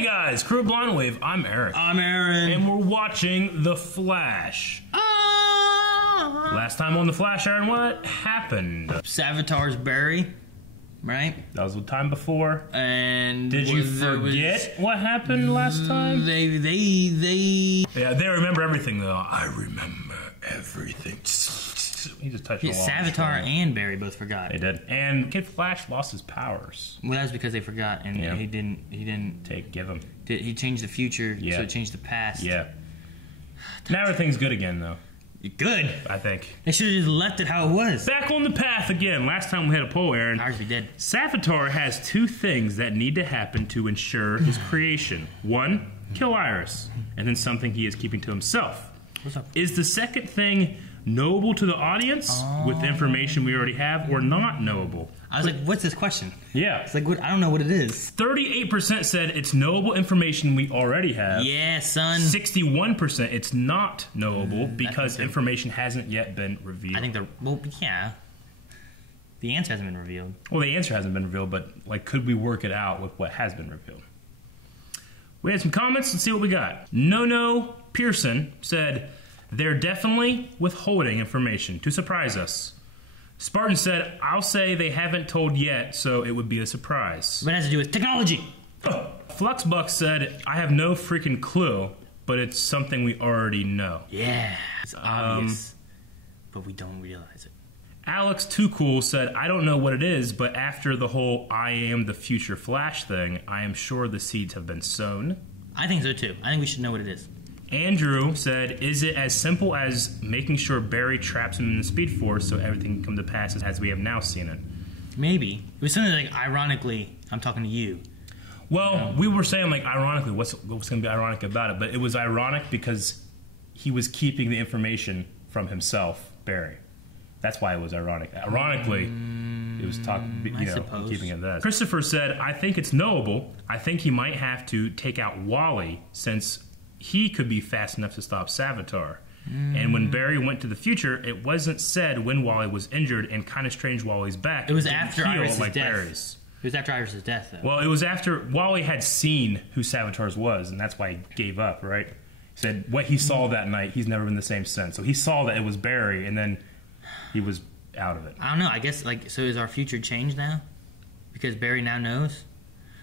Hey guys, Crew Blind Wave, I'm Eric. I'm Aaron. And we're watching The Flash. Last time on The Flash, Aaron, what happened? Savitar's Barry, right? That was the time before. And did you forget what happened last time? Yeah, they remember everything though. I remember everything. He just touched the wall. Savitar and Barry both forgot. They did. And Kid Flash lost his powers. Well, that was because they forgot, and he didn't give him. He changed the future, so it changed the past. Yeah. Now everything's good again, though. Good. I think they should have just left it how it was. Back on the path again. Last time we had a poll, Aaron. Ours we did. Savitar has two things that need to happen to ensure his creation. One, kill Iris, and then something he is keeping to himself. What's up? Is the second thing knowable to the audience with information we already have, or not knowable? I was like, what's this question? Yeah. It's like, what? I don't know what it is. 38% said it's knowable information we already have. Yeah, son. 61% it's not knowable because information hasn't yet been revealed. I think yeah. The answer hasn't been revealed. Well, the answer hasn't been revealed, but like, could we work it out with what has been revealed? We had some comments. Let's see what we got. No Pearson said, they're definitely withholding information to surprise us. Spartan said, I'll say they haven't told yet, so it would be a surprise. What it has to do with technology? Fluxbuck said, I have no freaking clue, but it's something we already know. Yeah, it's obvious, but we don't realize it. Alex Too Cool said, I don't know what it is, but after the whole I am the future Flash thing, I am sure the seeds have been sown. I think so too. I think we should know what it is. Andrew said, is it as simple as making sure Barry traps him in the Speed Force so everything can come to pass as we have now seen it? Maybe. It was something like, ironically, I'm talking to you. Well, we were saying, like, ironically, what's going to be ironic about it? But it was ironic because he was keeping the information from himself, Barry. That's why it was ironic. Ironically, it was keeping it that. Christopher said, I think it's knowable. I think he might have to take out Wally since he could be fast enough to stop Savitar. And when Barry went to the future, it wasn't said when Wally was injured, and kind of strange Wally's back. It was after Iris' like death. Barry's. It was after Iris' death, though. Well, it was after Wally had seen who Savitar's was, and that's why he gave up, right? He said what he saw that night, he's never been the same since. So he saw that it was Barry, and then he was out of it. I don't know. I guess, like, so is our future changed now? Because Barry now knows?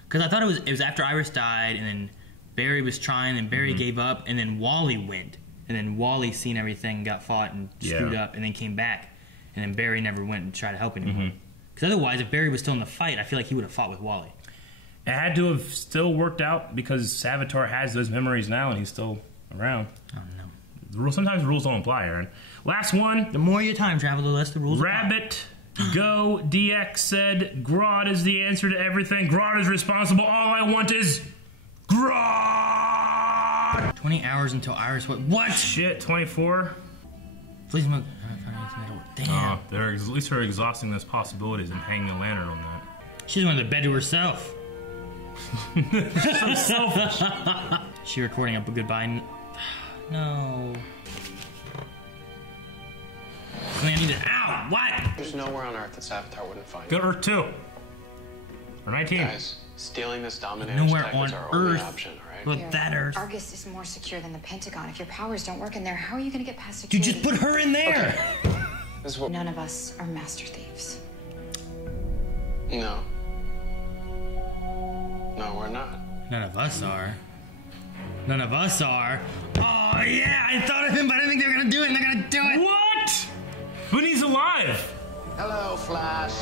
Because I thought it was after Iris died, and then Barry was trying, and Barry gave up, and then Wally went. And then Wally seen everything, got fought, and screwed up, and then came back. And then Barry never went and tried to help anymore. Because otherwise, if Barry was still in the fight, I feel like he would have fought with Wally. It had to have still worked out because Savitar has those memories now, and he's still around. I don't know. Sometimes the rules don't apply, Aaron. Last one. The more you time travel, the less the rules apply. Rabbit Go DX said, Grodd is the answer to everything. Grodd is responsible. All I want is Grodd! 20 hours until Iris what? Shit, 24? Please smoke. Damn. They're at least they're exhausting those possibilities and hanging a lantern on that. She's went to bed to herself. She's so selfish. She recording up a goodbye. No. I need it. Ow! What? There's nowhere on Earth that Savitar wouldn't find Go to Earth 2. Or 19. Guys, stealing this Dominator's nowhere tech on is our Earth. only option, right? But that Earth. Argus is more secure than the Pentagon. If your powers don't work in there, how are you going to get past You security? just put her in there! Okay. This is what... None of us are master thieves. No. No, we're not. None of us are. None of us are. Oh, yeah! I thought of him, but I didn't think they were going to do it, and they're going to do it! What? But he's alive! Hello, Flash.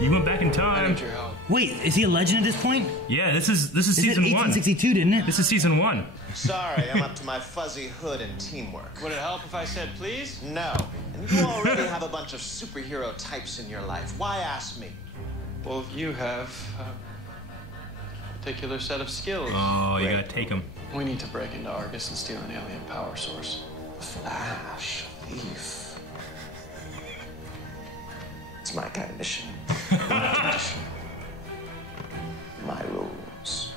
You went back in I time. need your help. Wait, is he a legend at this point? Yeah, this is season 1. 1862, didn't it? This is season 1. Sorry, I'm up to my fuzzy hood and teamwork. Would it help if I said please? No. And you already have a bunch of superhero types in your life. Why ask me? Well, you have a particular set of skills. Oh, you gotta take him. We need to break into Argus and steal an alien power source. Flash, thief. It's my kind of mission. My rules.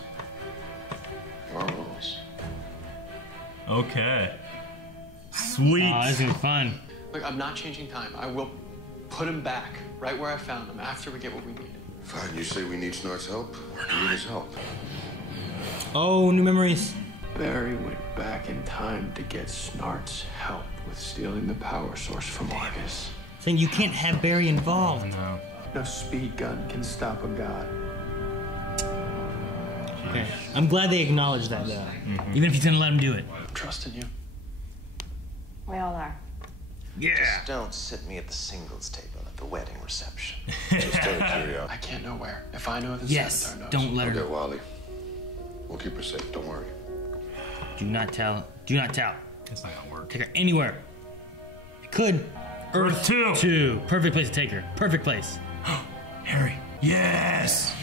Your rules. Okay. Sweet. Oh, this is gonna be fun. Look, I'm not changing time. I will put him back right where I found him after we get what we need. Fine, you say we need Snort's help? We need his help. Oh, new memories. Barry went back in time to get Snort's help with stealing the power source from Argus. Saying you can't have Barry involved. No. No speed gun can stop a god. Okay. I'm glad they acknowledged that, though. Even if he's gonna let him do it. I'm trusting you. We all are. Yeah. Just don't sit me at the singles table at the wedding reception. Just out of curiosity. I can't know where. If I know, then Yes. Senator knows. Don't let I'll her. get Wally. We'll keep her safe, don't worry. Do not tell. Do not tell. It's not gonna work. Take her anywhere. You could. Earth 2. 2. Perfect place to take her. Perfect place. Harry. Yes.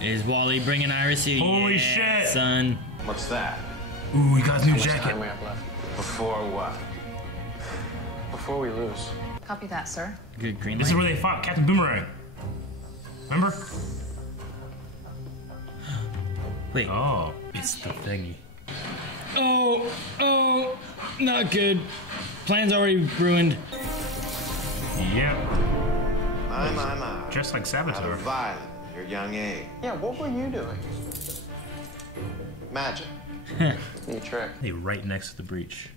Is Wally bringing Iris here? Holy Yeah, shit. son. What's that? Ooh, he got his new How much jacket. time we have left? Before what? Before we lose. Copy that, sir. Good green This is light. where they fought Captain Boomerang. Remember? Wait. Oh, it's the thingy. Oh, not good. Plan's already ruined. Yep. My. Just like Rather Saboteur. violent at your young age. Yeah, what were you doing? Magic. Neat trick. Hey, right next to the breach.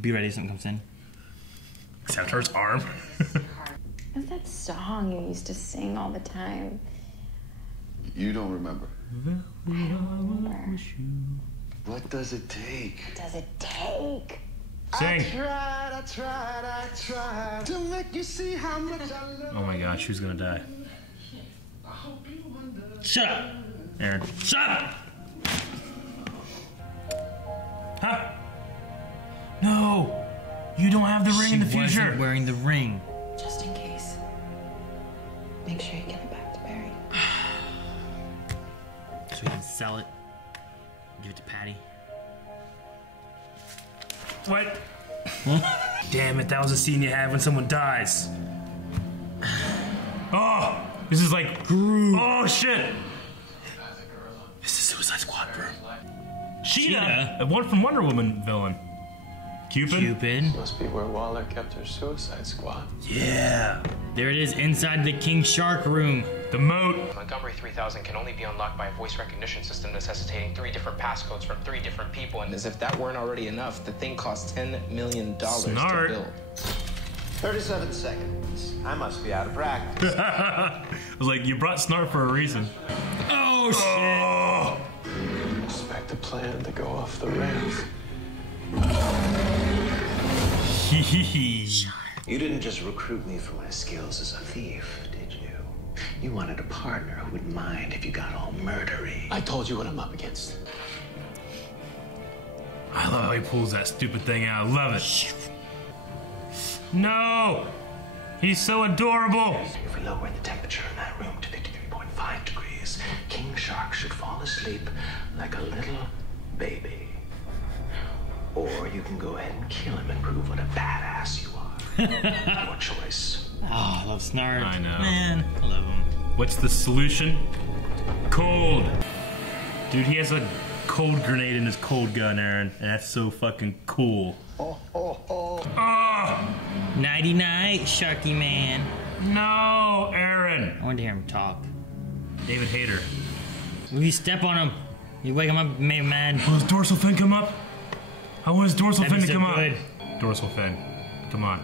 Be ready if something comes in. Saboteur's arm. What's that song you used to sing all the time? You don't remember. What does it take? What does it take? Sing. I tried to make you see how much I love. Oh my gosh, who's gonna die? Shut up. Aaron. Shut up. Huh? No! You don't have the ring in the She future! wasn't wearing the ring. Just in case. Make sure you give it back to Barry. So we can sell it. Give it to Patty. What? Damn it, that was a scene you have when someone dies. Oh! This is like Groot. Oh shit! This is Suicide Squad, bro. Cheetah? The one from Wonder Woman villain. Cupid? Must be where Waller kept her Suicide Squad. Yeah. There it is, inside the King Shark room. The moat. Montgomery 3000 can only be unlocked by a voice recognition system necessitating 3 different passcodes from 3 different people. And as if that weren't already enough, the thing costs $10 million Snart. to build. 37 seconds. I must be out of practice. I was like, you brought Snart for a reason. Oh, shit. Oh! Expect the plan to go off the rails. You didn't just recruit me for my skills as a thief, did you? You wanted a partner who wouldn't mind if you got all murdery. I told you what I'm up against. I love how he pulls that stupid thing out. I love it. No! He's so adorable! If we lower the temperature in that room to 53.5 degrees, King Shark should fall asleep like a little baby. Or you can go ahead and kill him and prove what a badass you are. Your choice. Oh, I love Snart. I know. Man, I love him. What's the solution? Cold. Dude, he has a cold grenade in his cold gun, Aaron. And that's so fucking cool. Ah! Nighty night, Sharky Man. No, Aaron. I want to hear him talk. David Hayter. If you step on him, you wake him up, make him mad. Will his dorsal fin come up? I want his dorsal That'd fin be to so come good. up. Dorsal fin. Come on.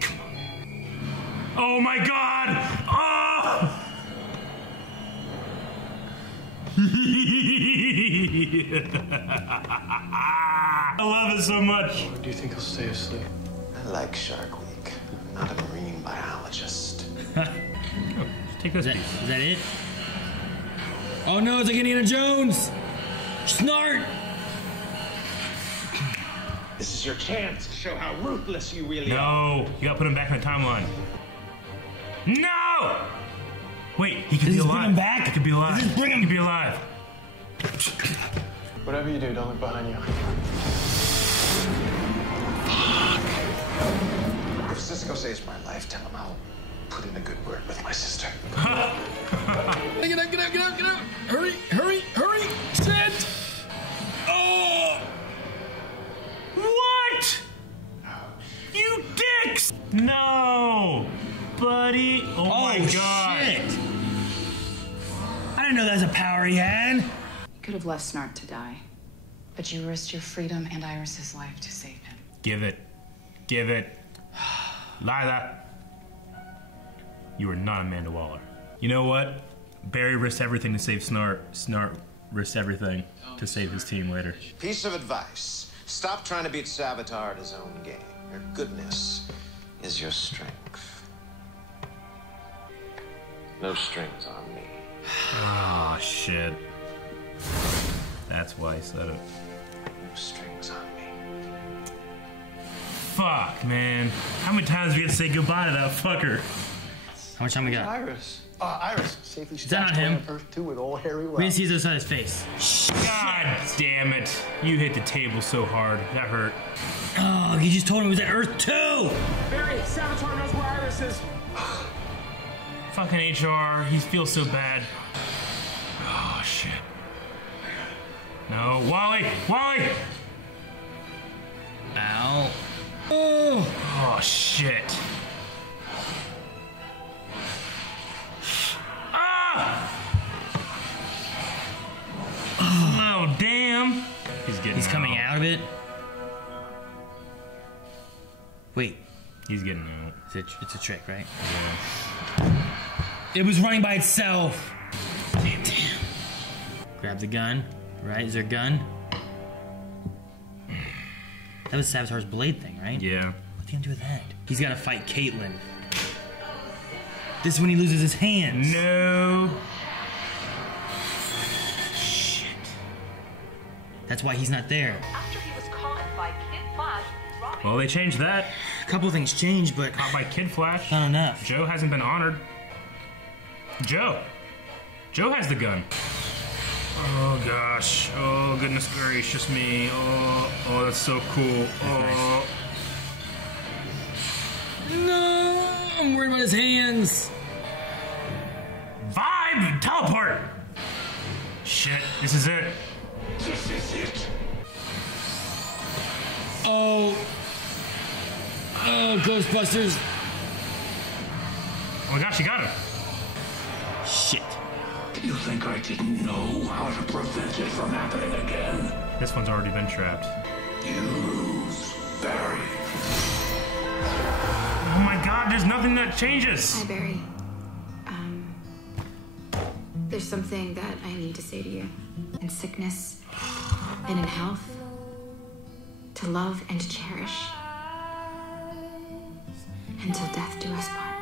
Come on. Oh my god! Oh! I love it so much. Do you think he'll stay asleep? I like Shark Week. I'm not a marine biologist. Take this piece. Is that it? Oh no, it's like Indiana Jones! Snart! This is your chance to show how ruthless you really are. No, you gotta put him back in the timeline. No! Wait, he could be this alive. bring him back? He could be alive. Does this bring him- He could be alive. Whatever you do, don't look behind you. If Cisco saves my life, tell him I'll put in a good word with my sister. Get up! Hurry! Sit! Oh! What? You dicks! No! God. Shit! I didn't know that's a power he had. You could have left Snart to die, but you risked your freedom and Iris's life to save him. Give it. Give it. Lila. You are not Amanda Waller. You know what? Barry risked everything to save Snart. Snart risked everything to save his team later. Piece of advice. Stop trying to beat Savitar at his own game. Your goodness is your strength. No strings on me. Oh, shit. That's why I said it. No strings on me. Fuck, man. How many times do we have to say goodbye to that fucker? How much time we got? Iris. Iris, safely Is that not stashed away him? on Earth 2 with old Harry We didn't see the side of his face. God damn it. You hit the table so hard. That hurt. Oh, you just told him it was at Earth 2! Barry, Savitar knows where Iris is. Fucking HR. He feels so bad. Oh, shit. No. Wally! Wally! Ow. Oh! Oh, shit. Ah! Oh, damn. He's coming out of it. Wait. He's getting out. It's a trick, right? Yeah. It was running by itself. Damn. Grab the gun. Right? Is there a gun? That was Savitar's blade thing, right? Yeah. What's he gonna do with that? He's gotta fight Caitlyn. This is when he loses his hands. No. Shit. That's why he's not there. After he was caught by Kid Flash, robbing... Well, they changed that. A couple things changed, but... Caught by Kid Flash. Not enough. Joe hasn't been honored. Joe. Joe has the gun. Oh, gosh. Oh, goodness gracious me. Oh, that's so cool. Oh. No! I'm worried about his hands. Vibe! Teleport! Shit, this is it. This is it. Oh. Oh, Ghostbusters. Oh my gosh, you got him. Shit. You think I didn't know how to prevent it from happening again? This one's already been trapped. You lose, Barry. Oh my god, there's nothing that changes. Hi, Barry. There's something that I need to say to you. In sickness and in health, to love and to cherish, until death do us part.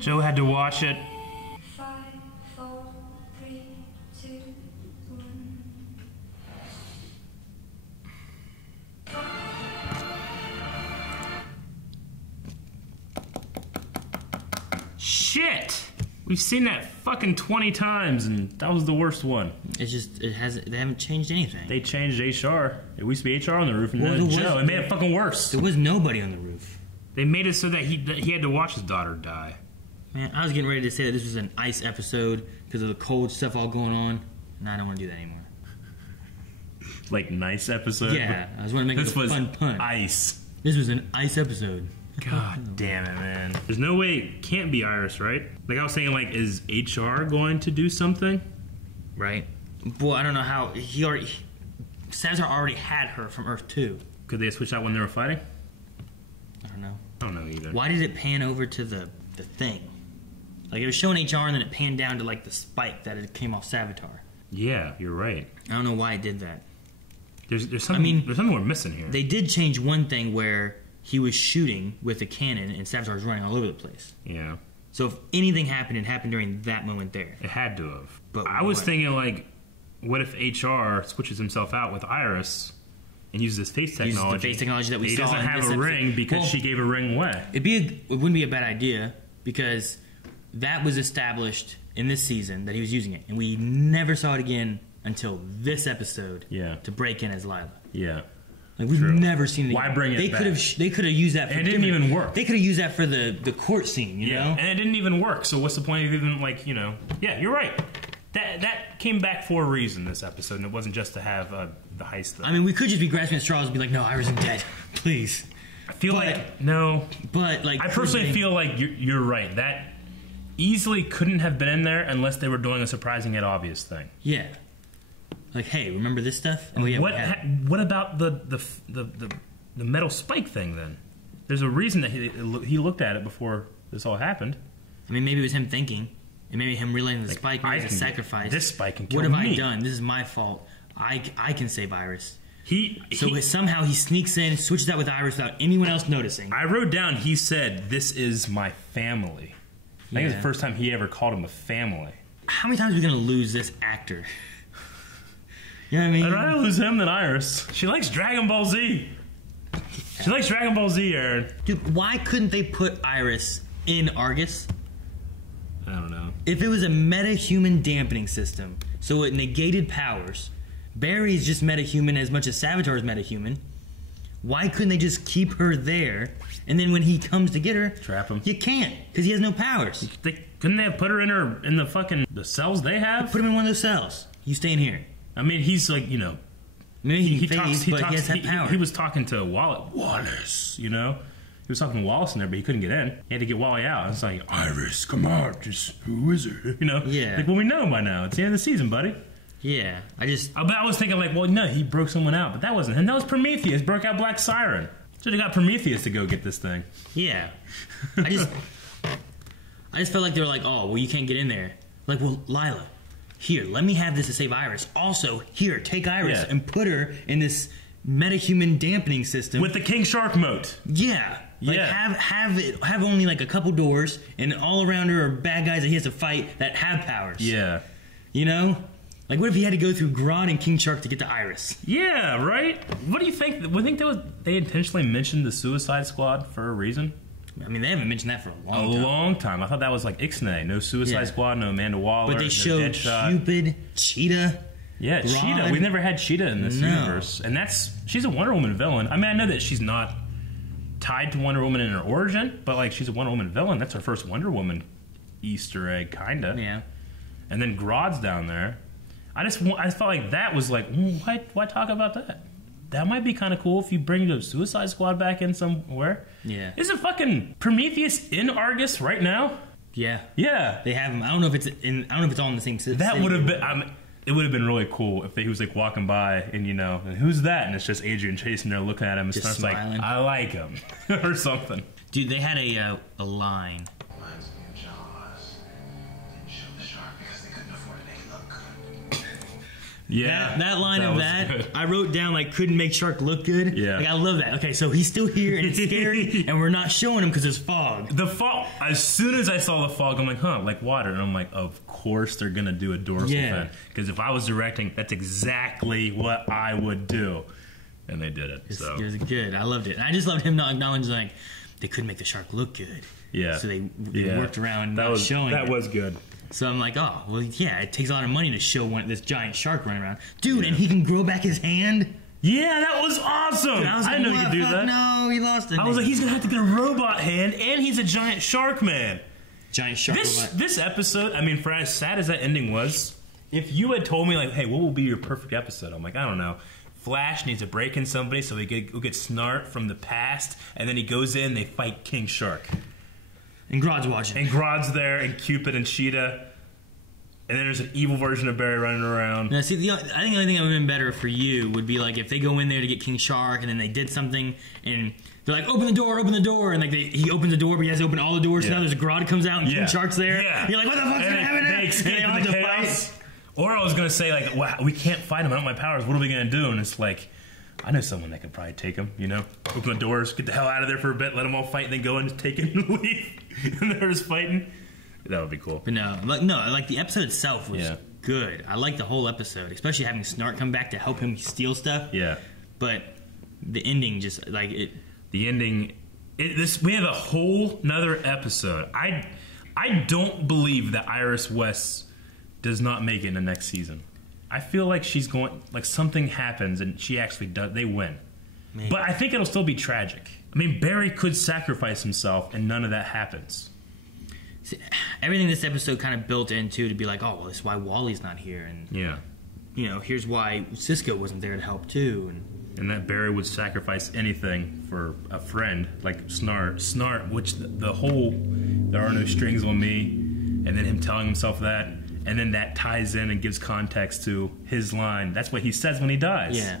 Joe had to watch it. Shit! We've seen that fucking 20 times, and that was the worst one. It's just, they haven't changed anything. They changed HR. It used to be HR on the roof, and Well, then there Joe. was- It made it fucking worse. There was nobody on the roof. They made it so that he had to watch his daughter die. Man, I was getting ready to say that this was an ice episode because of the cold stuff all going on. And I don't want to do that anymore. Like, nice episode? Yeah, I was want to make This it a was fun pun. ice. This was an ice episode. God damn it, man. There's no way it can't be Iris, right? Like, I was saying, like, is HR going to do something? Right? Well, I don't know how. Savitar already had her from Earth 2. Could they have switched out when they were fighting? I don't know. I don't know either. Why did it pan over to the thing? Like, it was showing HR and then it panned down to, like, the spike that it came off Savitar. Yeah, you're right. I don't know why it did that. There's something, there's something we're missing here. They did change one thing where he was shooting with a cannon and Savitar was running all over the place. Yeah. So if anything happened, it happened during that moment there. It had to have. But I was what? thinking, like, what if HR switches himself out with Iris and uses this face Uses technology? the face technology that we he saw doesn't in have this a episode. ring because Well, she gave a ring away. It wouldn't be a bad idea because that was established in this season that he was using it, and we never saw it again until this episode. Yeah. To break in as Lila. Yeah. Like we've True. never seen it. Why bring it They back? could have used that. For And it didn't even work. They could have used that for the court scene. You know. And it didn't even work. So what's the point of even, like, you know? Yeah, you're right. That came back for a reason, this episode, and it wasn't just to have the heist thing. I mean, we could just be grasping at straws and be like, "No, Iris is dead, please." I feel no. But like, I personally feel like you're right. That easily couldn't have been in there unless they were doing a surprising yet obvious thing. Yeah. Like, hey, remember this stuff? Oh yeah. What about the metal spike thing then? There's a reason that he looked at it before this all happened. I mean, maybe it was him thinking, and maybe him realizing the spike was a sacrifice. This spike can kill me. me. What have I done? This is my fault. I can save Iris. Somehow he sneaks in, switches out with Iris without anyone else noticing. I wrote down, he said, "This is my family." I think it's the first time he ever called him a family. How many times are we going to lose this actor? You know what I mean? I'd rather lose him than Iris. She likes Dragon Ball Z. She likes Dragon Ball Z, Aaron. Dude, why couldn't they put Iris in Argus? I don't know. If it was a meta-human dampening system, so it negated powers, Barry's just meta-human as much as Savitar's meta-human, why couldn't they just keep her there, and then when he comes to get her... Trap him. You can't, because he has no powers. Couldn't they have put her in the fucking... the cells they have? Put him in one of those cells. You stay in here. I mean, he's like, you know... Maybe he has power. He was talking to Wallace, you know? He was talking to Wallace in there, but he couldn't get in. He had to get Wally out. It's like, Iris, come on, just who is her? You know? Yeah. Like, well, we know by now. It's the end of the season, buddy. Yeah, I was thinking, like, well, no, he broke someone out, but that wasn't him. That was Prometheus. Broke out Black Siren. Should have got Prometheus to go get this thing. Yeah. I just felt like they were like, oh, well, you can't get in there. Like, well, Lila, here, let me have this to save Iris. Also, here, take Iris and put her in this metahuman dampening system with the King Shark moat. Yeah. Like, have only like a couple doors, and all around her are bad guys that he has to fight that have powers. Yeah. You know? Like, what if he had to go through Grodd and King Shark to get to Iris? Yeah, right? What do you think? Would you think they intentionally mentioned the Suicide Squad for a reason? I mean, they haven't mentioned that for a long time. A long time. I thought that was like Ixnay. No Suicide Squad, no Amanda Waller. But they showed Cupid, Cheetah. Yeah, Grodd. Cheetah. We've never had Cheetah in this universe. And she's a Wonder Woman villain. I mean, I know that she's not tied to Wonder Woman in her origin, but like she's a Wonder Woman villain. That's her first Wonder Woman Easter egg, kinda. Yeah. And then Grodd's down there. I felt like that was like, why talk about that? That might be kind of cool if you bring the Suicide Squad back in somewhere. Yeah. Isn't fucking Prometheus in Argus right now? Yeah. Yeah. They have him. I don't know if it's all in the same city. That would have been. It would have been really cool if he was like walking by and and who's that? And it's just Adrian chasing there, looking at him, and starts like, I like him or something. Dude, they had a line. Yeah, that line of that, good. I wrote down like couldn't make Shark look good. Yeah, like I love that. Okay, so he's still here and it's scary, and we're not showing him because there's fog. The fog. As soon as I saw the fog, I'm like, like water, and I'm like, of course they're gonna do a dorsal fin, because if I was directing, that's exactly what I would do, and they did it. So it was good. I loved it. And I just loved him not acknowledging like they couldn't make the shark look good. Yeah, so they worked around showing that. Was good. So I'm like, oh, well, yeah, it takes a lot of money to show this giant shark running around. Dude, and he can grow back his hand? Yeah, that was awesome. Dude, I didn't know he could do that. No, he lost it. I was like, he's going to have to get a robot hand, and he's a giant shark man. Giant shark This episode, I mean, for as sad as that ending was, if you had told me, like, hey, what will be your perfect episode? I'm like, I don't know. Flash needs to break in somebody so we get Snart from the past, and then he goes in, they fight King Shark. And Grodd's watching. And Grodd's there, and Cupid and Cheetah. And then there's an evil version of Barry running around. Now, see, I think the only thing that would have been better for you would be like if they go in there to get King Shark, and then they did something, and they're like, open the door, and like he opens the door, but he has to open all the doors. So now there's a Grodd comes out, and King Shark's there. Yeah. You're like, what the fuck's gonna happen now? They escape in the chaos. Or I was gonna say like, wow, we can't fight him. I don't have my powers. What are we gonna do? And it's like, I know someone that could probably take him. You know, open the doors, get the hell out of there for a bit, let them all fight, and then go and just take it and leave. And they're just fighting. That would be cool. But like the episode itself was good. I like the whole episode, especially having Snart come back to help him steal stuff. Yeah. But the ending just like it. The ending. We have a whole nother episode. I don't believe that Iris West does not make it in the next season. I feel like she's going. Like something happens and she actually does. They win. Maybe. But I think it'll still be tragic. I mean, Barry could sacrifice himself, and none of that happens. See, everything this episode kind of built into to be like, oh, well, this is why Wally's not here, and you know, here's why Cisco wasn't there to help too, and that Barry would sacrifice anything for a friend like Snart, which the whole "there are no strings on me," and then him telling himself that, and then that ties in and gives context to his line. That's what he says when he dies. Yeah.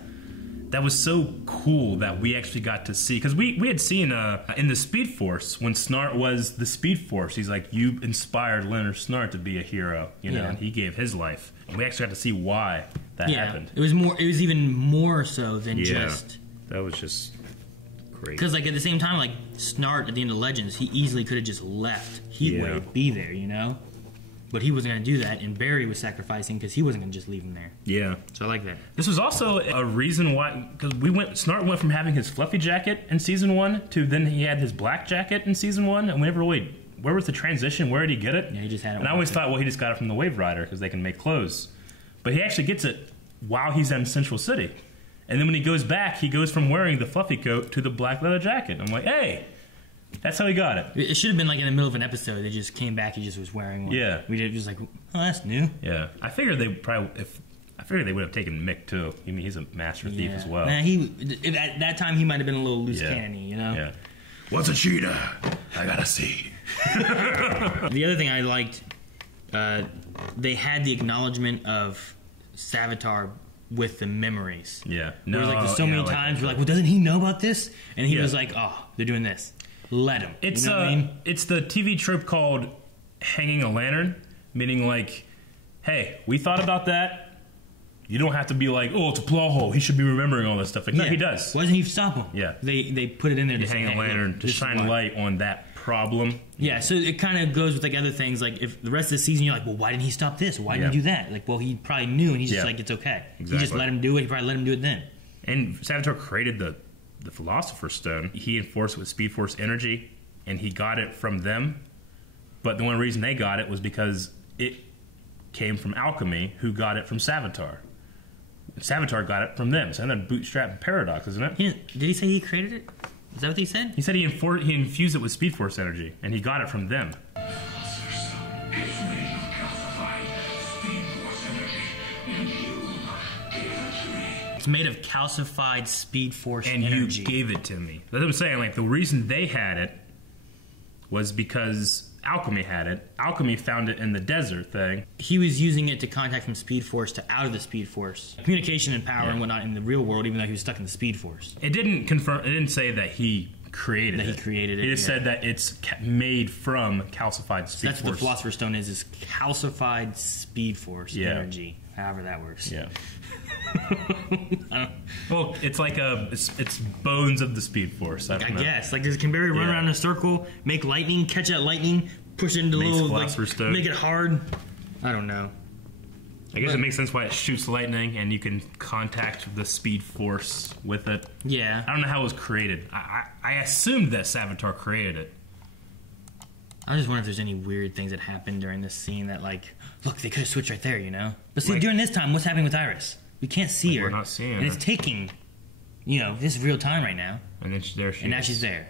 That was so cool that we actually got to see, because we had seen in the Speed Force, when Snart was the Speed Force, he's like, you inspired Leonard Snart to be a hero, you know, and he gave his life. And we actually got to see why that happened. It was even more so than just... That was just great. Because, like, at the same time, like, Snart at the end of Legends, he easily could have just left Heatwave be there, you know? But he wasn't going to do that, and Barry was sacrificing because he wasn't going to just leave him there. Yeah. So I like that. This was also a reason why, because Snart went from having his fluffy jacket in Season 1 to then he had his black jacket in Season 1, and we never really, where was the transition? Where did he get it? Yeah, he just had it. And I always thought, well, he just got it from the Wave Rider because they can make clothes. But he actually gets it while he's in Central City. And then when he goes back, he goes from wearing the fluffy coat to the black leather jacket. I'm like, hey! That's how he got it. It should have been like in the middle of an episode. They just came back. He just was wearing one. Yeah, we did just like, oh, that's new. Yeah, I figured they would have taken Mick too. I mean, he's a master thief as well. Nah, at that time he might have been a little loose cannon-y, you know. Yeah. What's a cheetah? I gotta see. The other thing I liked, they had the acknowledgement of Savitar with the memories. Yeah. No. There was like so many times we're like, well, doesn't he know about this? And he was like, oh, they're doing this. Let him. It's you know what I mean? It's the TV trope called hanging a lantern, meaning like, hey, we thought about that. You don't have to be like, oh, it's a plot hole. He should be remembering all this stuff. Like, no, he does. Why doesn't he stop him? Yeah. They put it in there to hang a lantern to shine light on that problem. Yeah, so it kind of goes with like other things. Like if the rest of the season you're like, well, why didn't he stop this? Why didn't he do that? Like, well, he probably knew, and he's just like, it's okay. Exactly. He just let him do it. He probably let him do it then. And Savitar created the Philosopher's Stone. He enforced it with Speed Force energy, and he got it from them. But the only reason they got it was because it came from Alchemy, who got it from Savitar. Savitar got it from them. So another bootstrap paradox, isn't it? Did he say he created it? Is that what he said? He said he infused it with Speed Force energy, and he got it from them. It's made of calcified Speed Force and energy. You gave it to me. That's what I'm saying. Like, the reason they had it was because Alchemy had it. Alchemy found it in the desert thing. He was using it to contact from Speed Force to out of the Speed Force. Communication and power and whatnot in the real world, even though he was stuck in the Speed Force. It didn't confirm. It didn't say that he created it. He created it. It just said that it's made from calcified Speed Force. That's what the Philosopher's Stone is calcified Speed Force energy. However that works. Yeah. Well, it's like it's bones of the Speed Force. I guess. Like, can Barry run around in a circle, make lightning, catch that lightning, push it into little, like, make it hard? I don't know. I guess it makes sense why it shoots lightning and you can contact the Speed Force with it. Yeah. I don't know how it was created. I assumed that Savitar created it. I just wonder if there's any weird things that happened during this scene that, like, look, they could have switched right there, you know? But see, during this time, what's happening with Iris? We can't see her. We're not seeing her. And it's taking, this is real time right now. And then there she is. And now she's there.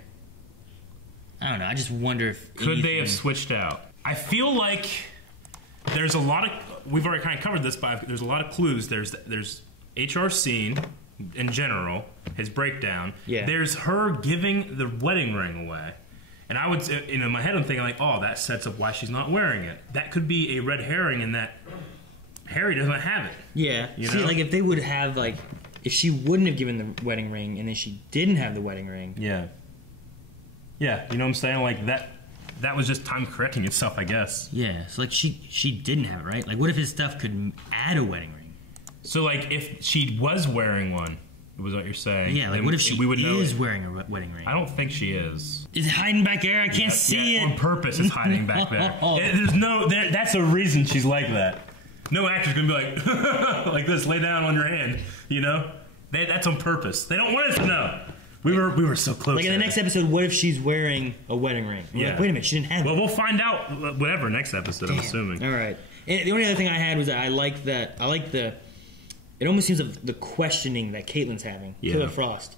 I don't know. I just wonder if could they have switched out? I feel like there's a lot of... We've already kind of covered this, but there's a lot of clues. There's HR scene in general, his breakdown. Yeah. There's her giving the wedding ring away. And I would, in my head, I'm thinking like, oh, that sets up why she's not wearing it. That could be a red herring in that Harry doesn't have it. Yeah. See, like, if they would have, like, if she wouldn't have given the wedding ring and then she didn't have the wedding ring. Yeah. Yeah, you know what I'm saying? Like, that was just time correcting itself, I guess. Yeah, so, like, she didn't have it, right? Like, what if his stuff could add a wedding ring? So, like, if she was wearing one, was what you're saying. Yeah, like, what if she is wearing a wedding ring? I don't think she is. It's hiding back there. I can't see it. On purpose, it's hiding back there. That's a reason she's like that. No actor's gonna be like, like this, lay down on your hand, you know? That's on purpose. They don't want us to know. We were so close. Like in the next episode, what if she's wearing a wedding ring? We're like, wait a minute, she didn't have it. Well, we'll find out whatever next episode, I'm assuming. All right. And the only other thing I had was that I like the... It almost seems like the questioning that Caitlin's having. Yeah. Killer Frost.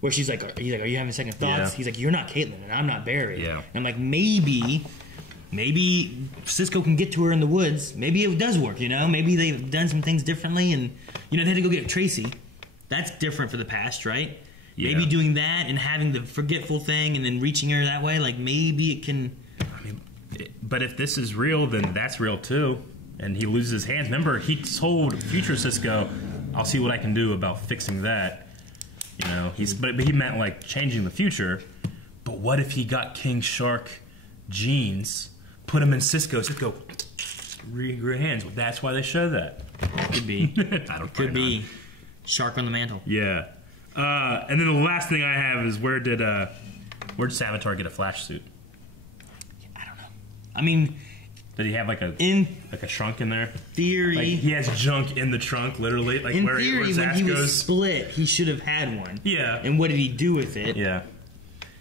Where he's like, are you having second thoughts? Yeah. He's like, you're not Caitlin, and I'm not Barry. Yeah. And I'm like, maybe maybe Cisco can get to her in the woods. Maybe it does work, you know? Maybe they've done some things differently, and, you know, they had to go get Tracy. That's different for the past, right? Yeah. Maybe doing that and having the forgetful thing and then reaching her that way, like, maybe it can... I mean, but if this is real, then that's real, too. And he loses his hands. Remember, he told future Cisco, I'll see what I can do about fixing that. You know, but he meant, like, changing the future. But what if he got King Shark genes, put him in Cisco, read your hands. That's why they show that. Could be. I don't Could be. Shark on the mantle. Yeah. And then the last thing I have is where did Savitar get a Flash suit? I don't know. I mean, did he have like a trunk in there? Theory. Like he has junk in the trunk, literally. Like in where theory, his when ass he goes. was split, he should have had one. Yeah. And what did he do with it? Yeah.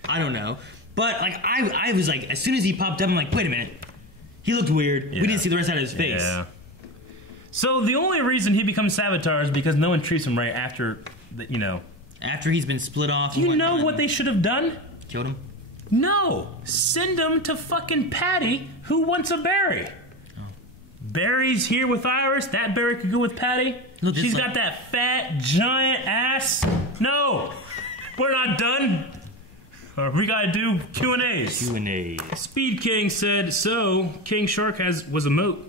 I don't know. But like I was like, as soon as he popped up, I'm like, wait a minute. He looked weird. Yeah. We didn't see the rest out of his face. Yeah. So the only reason he becomes Savitar is because no one treats him right after, after he's been split off. Do you know what they should have done? Killed him? No. Send him to fucking Patty, who wants a Barry. Oh. Barry's here with Iris. That Barry could go with Patty. Look, she's got that fat, giant ass. No. We're not done. We gotta do Q&As. Q&As. Speed King said, so King Shark was a moat.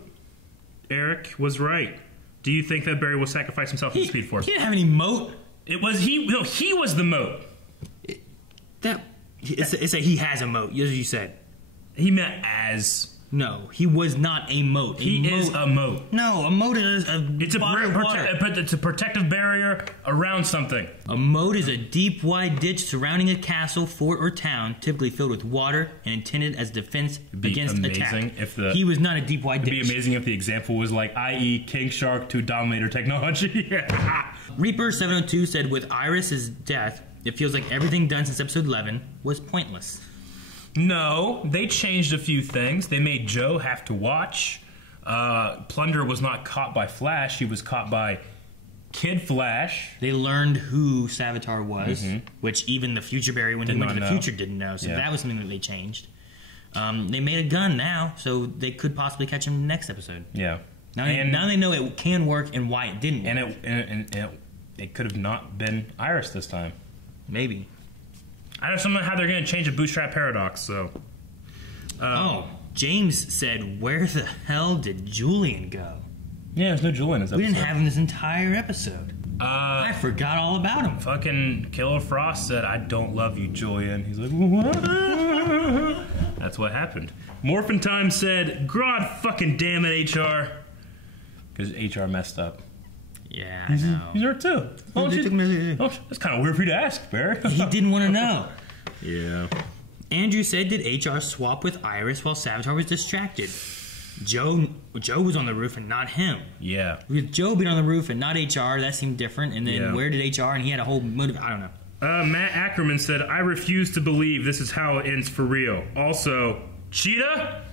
Eric was right. Do you think that Barry will sacrifice himself in Speed Force? He didn't have any moat. It was he. No, he was the moat. It's a he has a moat, as you said. He meant as. No, he was not a moat. He is a moat. No, a moat is it's a protective barrier around something. A moat is a deep, wide ditch surrounding a castle, fort, or town, typically filled with water and intended as defense against attack. He was not a deep, wide ditch. It'd be amazing if the example was like, i.e., King Shark to Dominator technology. Reaper 702 said, with Iris's death, it feels like everything done since episode 11 was pointless. No, they changed a few things. They made Joe have to watch. Plunder was not caught by Flash. He was caught by Kid Flash. They learned who Savitar was, which even the future Barry, when he went to the future, didn't know. So that was something that they changed. They made a gun now, so they could possibly catch him next episode. Yeah. Now they know it can work and why it didn't work. And it could have not been Iris this time. Maybe. I don't know how they're going to change a bootstrap paradox, so... James said, where the hell did Julian go? Yeah, there's no Julian in this episode. We didn't have him this entire episode. I forgot all about him. Fucking Killer Frost said, I don't love you, Julian. He's like, what? That's what happened. Morphin Time said, God fucking damn it, HR. Because HR messed up. Yeah, I know. He's hurt too. That's kind of weird for you to ask, Barry. He didn't want to know. Yeah. Andrew said, did HR swap with Iris while Savitar was distracted? Joe was on the roof and not him. Yeah. With Joe being on the roof and not HR, that seemed different. And then where did HR? And he had a whole motive. I don't know. Matt Ackerman said, I refuse to believe this is how it ends for real. Also, Cheetah?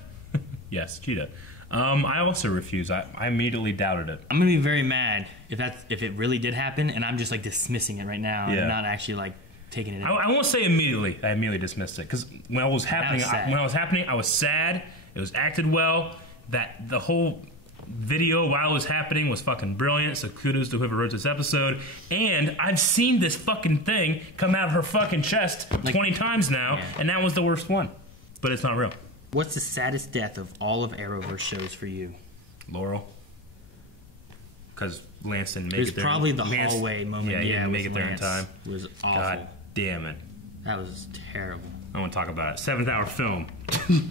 Yes, Cheetah. I also refuse. I immediately doubted it. I'm gonna be very mad if it really did happen, and I'm just like dismissing it right now and not actually like taking it in. I won't say immediately. I immediately dismissed it because when it was happening, I was sad. It was acted well. That the whole video while it was happening was fucking brilliant. So kudos to whoever wrote this episode. And I've seen this fucking thing come out of her fucking chest 20 times now, and that was the worst one. But it's not real. What's the saddest death of all of Arrowverse shows for you? Laurel. Because Lance didn't make it there. It was probably the hallway moment. Yeah, he didn't make it there in time. It was awful. God damn it. That was terrible. I want to talk about it. 7th hour film.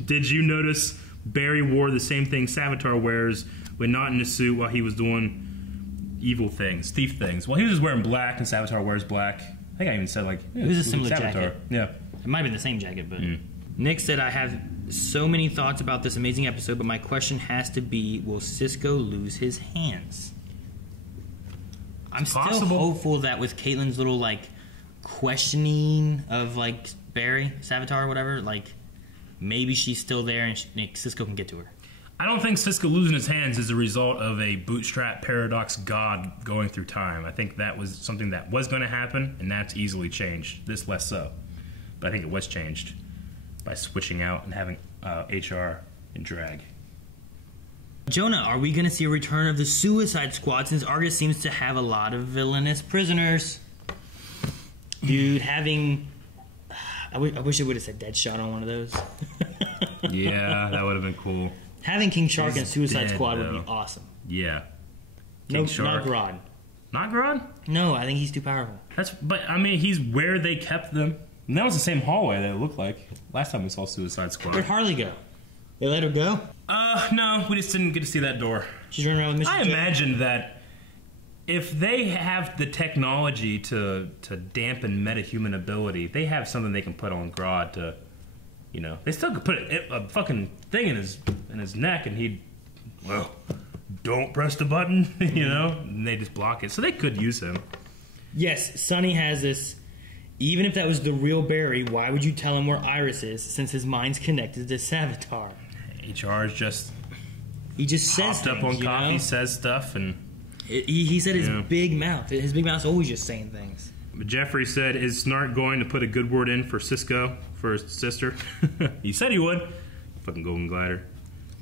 Did you notice Barry wore the same thing Savitar wears, but not in a suit while he was doing evil things, thief things? Well, he was just wearing black, and Savitar wears black. I think I even said, like, it was a similar Savitar. jacket. Yeah. It might have been the same jacket, but... Nick said, I have so many thoughts about this amazing episode, but my question has to be, will Cisco lose his hands? I'm still hopeful that with Caitlin's little, like, questioning of, like, Barry, Savitar, or whatever, like, maybe she's still there and Cisco can get to her. I don't think Cisco losing his hands is a result of a bootstrap paradox god going through time. I think that was something that was going to happen, and that's easily changed. This less so. But I think it was changed by switching out and having HR in drag. Jonah, are we going to see a return of the Suicide Squad since Argus seems to have a lot of villainous prisoners? Dude, having... I wish it would have said Deadshot on one of those. Yeah, that would have been cool. Having King Shark and Suicide dead, Squad though. would be awesome. Yeah. No, King Shark. not Grodd. Not Grodd? No, I think he's too powerful. But I mean, he's where they kept them. And that was the same hallway that it looked like last time we saw Suicide Squad. Where'd Harley go? They let her go? No, we just didn't get to see that door. She's running around with Mr. I imagine that if they have the technology to dampen metahuman ability, they have something they can put on Grodd to, you know, they still could put a fucking thing in his neck and he'd, well, don't press the button, you know, and they just block it. So they could use him. Yes, Sonny has this. Even if that was the real Barry, why would you tell him where Iris is since his mind's connected to Savitar? HR is just... He just says up on coffee, says stuff, and... He said his big mouth. His big mouth's always just saying things. Jeffrey said, is Snart going to put a good word in for Cisco, for his sister? He said he would. Fucking Golden Glider.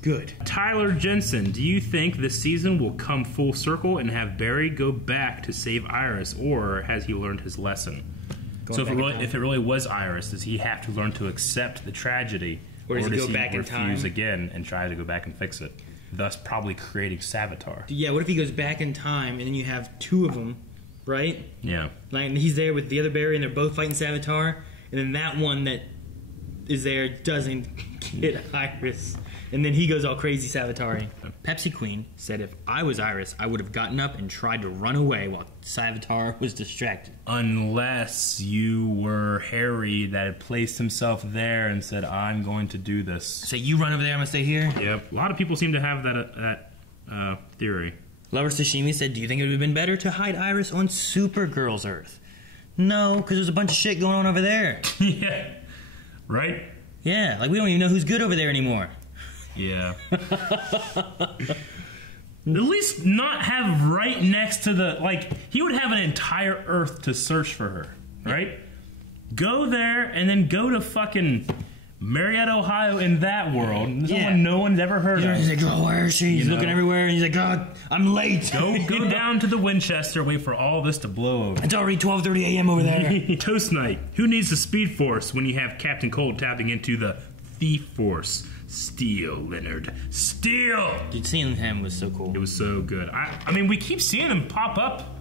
Good. Tyler Jensen, do you think this season will come full circle and have Barry go back to save Iris, or has he learned his lesson? So if it really was Iris, does he have to learn to accept the tragedy, or does he go back in time? Refuse again and try to go back and fix it, thus probably creating Savitar? Yeah, what if he goes back in time and then you have two of them, right? Yeah. Like he's there with the other Barry and they're both fighting Savitar, and then that one that is there doesn't get Iris, and then he goes all crazy Savitar-y. Pepsi Queen said if I was Iris, I would have gotten up and tried to run away while Savitar was distracted. Unless you were Harry that had placed himself there and said, I'm going to do this. So you run over there, I'm going to stay here? Yep. A lot of people seem to have that theory. Lover Sashimi said, do you think it would have been better to hide Iris on Supergirl's Earth? No, because there's a bunch of shit going on over there. Yeah. Right? Yeah, like we don't even know who's good over there anymore. Yeah. At least not have right next to the... Like, he would have an entire Earth to search for her, right? Yeah. Go there and then go to fucking Marietta, Ohio in that world. Someone no one's ever heard of. He's like, oh, where is she? He's looking everywhere and he's like, God, I'm late. Go down to the Winchester, wait for all this to blow over. It's already 12:30 a.m. over there. Toast night. Who needs the Speed Force when you have Captain Cold tapping into the Thief Force? Steel, Leonard. Steel! Dude, seeing him was so cool. It was so good. I mean, we keep seeing him pop up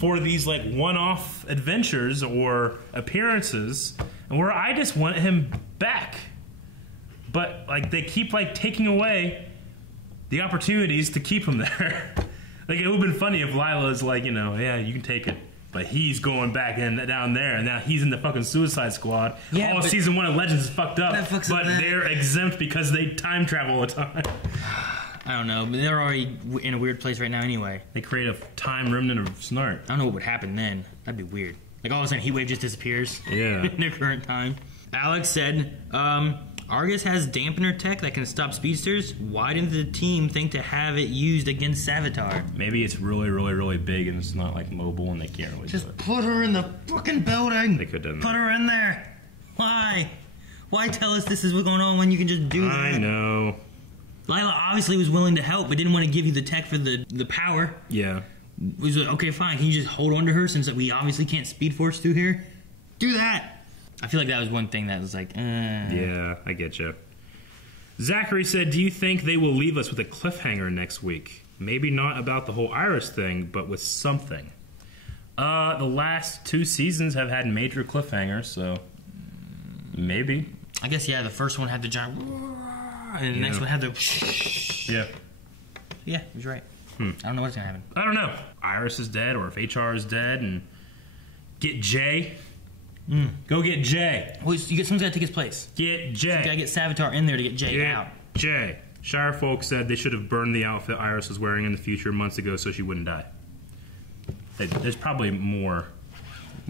for these, like, one-off adventures or appearances, and where I just want him back. But, like, they keep, like, taking away the opportunities to keep him there. Like, it would have been funny if Lila's like, you know, yeah, you can take it. But he's going back down there, and now he's in the fucking Suicide Squad. Yeah, all season 1 of Legends is fucked up, but they're exempt because they time travel all the time. I don't know, but they're already in a weird place right now anyway. They create a time remnant of Snart. I don't know what would happen then. That'd be weird. Like all of a sudden, Heatwave just disappears. Yeah. In their current time. Alex said, Argus has dampener tech that can stop speedsters. Why didn't the team think to have it used against Savitar? Maybe it's really, really, really big and it's not like mobile and they can't really just do it. Put her in the fucking building. They could have done Put that. her in there. Why? Why tell us this is what's going on when you can just do that? I know. Lila obviously was willing to help, but didn't want to give you the tech for the power. Yeah. Was like, okay, fine. Can you just hold on to her since we obviously can't speed force through here? Do that. I feel like that was one thing that was like, Yeah, I get you. Zachary said, do you think they will leave us with a cliffhanger next week? Maybe not about the whole Iris thing, but with something. The last 2 seasons have had major cliffhangers, so maybe. I guess, yeah, the first one had the giant, and the next one had the... Yeah. Yeah, he was right. I don't know what's going to happen. I don't know. Iris is dead, or if HR is dead, and get Jay. Go get Jay. Well, someone's got to take his place. Get Jay. You got to get Savitar in there to get Jay out. Jay. Shire folks said they should have burned the outfit Iris was wearing in the future months ago so she wouldn't die. There's probably more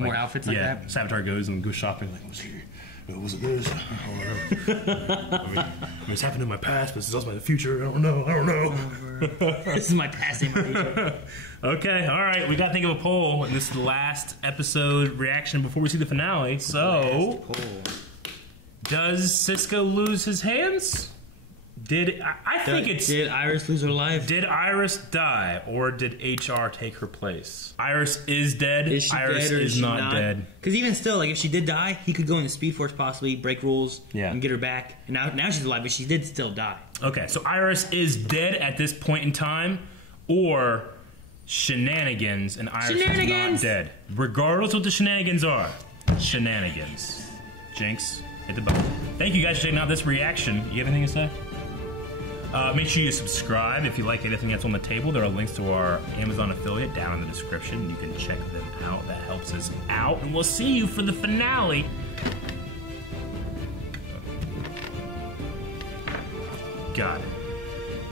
outfits like that? Yeah, Savitar goes and goes shopping like, was it this? I don't know. I mean, it's happened in my past, but this is also my future. I don't know. This is my past and my future. Okay, all right. We got to think of a poll. And this is the last episode reaction before we see the finale. So, does Cisco lose his hands? I think it's... Did Iris lose her life? Did Iris die, or did HR take her place? Iris is dead. Is she Iris dead or is not dead. Because even still, like if she did die, he could go in the Speed Force possibly, break rules, Yeah. and get her back. And now she's alive, but she did still die. Okay, so Iris is dead at this point in time, or shenanigans, and Iris is not dead. Regardless of what the shenanigans are, shenanigans. Jinx, hit the button. Thank you guys for checking out this reaction. You have anything to say? Make sure you subscribe if you like anything that's on the table. There are links to our Amazon affiliate down in the description. You can check them out. That helps us out. And we'll see you for the finale. Got it.